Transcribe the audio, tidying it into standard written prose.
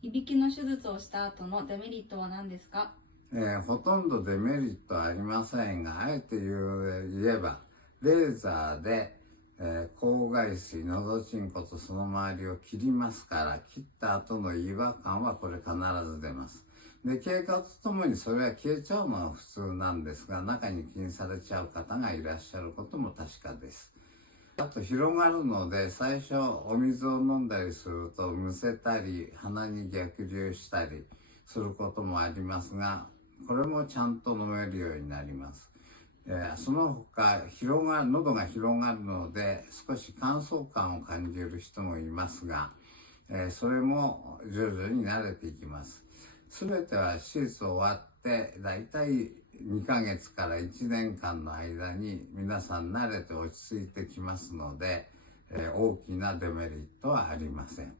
いびきの手術をした後のデメリットは何ですか？ほとんどデメリットはありませんが、あえて言えば、レーザーで、口外水、喉ちんことその周りを切りますから、切った後の違和感はこれ必ず出ます。で、経過とともにそれは消えちゃうのは普通なんですが、中に気にされちゃう方がいらっしゃることも確かです。あと広がるので、最初お水を飲んだりするとむせたり鼻に逆流したりすることもありますが、これもちゃんと飲めるようになります。その他喉が広がるので少し乾燥感を感じる人もいますが、それも徐々に慣れていきます。すべては手術終わってだいたい2ヶ月から1年間の間に皆さん慣れて落ち着いてきますので、大きなデメリットはありません。